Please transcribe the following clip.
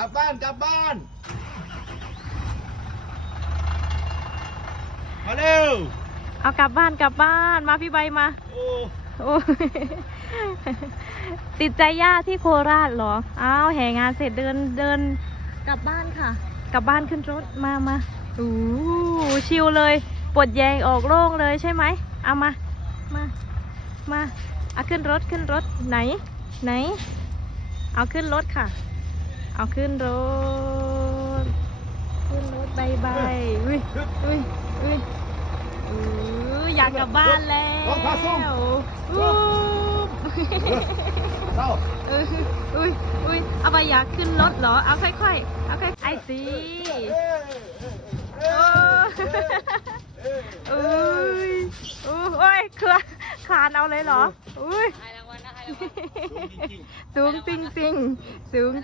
กลับบ้านกลับบ้าน มาเร็ว เอากลับบ้านกลับบ้านมาพี่ใบมาโอ้โอ้ยติดใจย่าที่โคราชเหรอ อ้าวแห่งานเสร็จเดินเดินกลับบ้านค่ะ กลับบ้านขึ้นรถมามาอู้ชิวเลยปวดแยงออกโล่งเลยใช่ไหมเอามา มามาเอาขึ้นรถขึ้นรถไหน ไหน เอาขึ้นรถค่ะ เอาขึ้นรถ ขึ้นรถบายบายอุ้ยอุ้ยอุ้ยอู้อยากกลับบ้านแล้วรถพาส่งอู้เข้าอุ้ยอุ้ยอุ้ยเอาไปอยากขึ้นรถเหรอ เอาค่อยๆ เอาค่อยๆไอซีเอ้ยเอ้โอ้ยเอ้ยยอุ้ยโอ้ยเครือคลานเอาเลยเหรอ อุ้ยจริงสูงจริงจริงๆสูง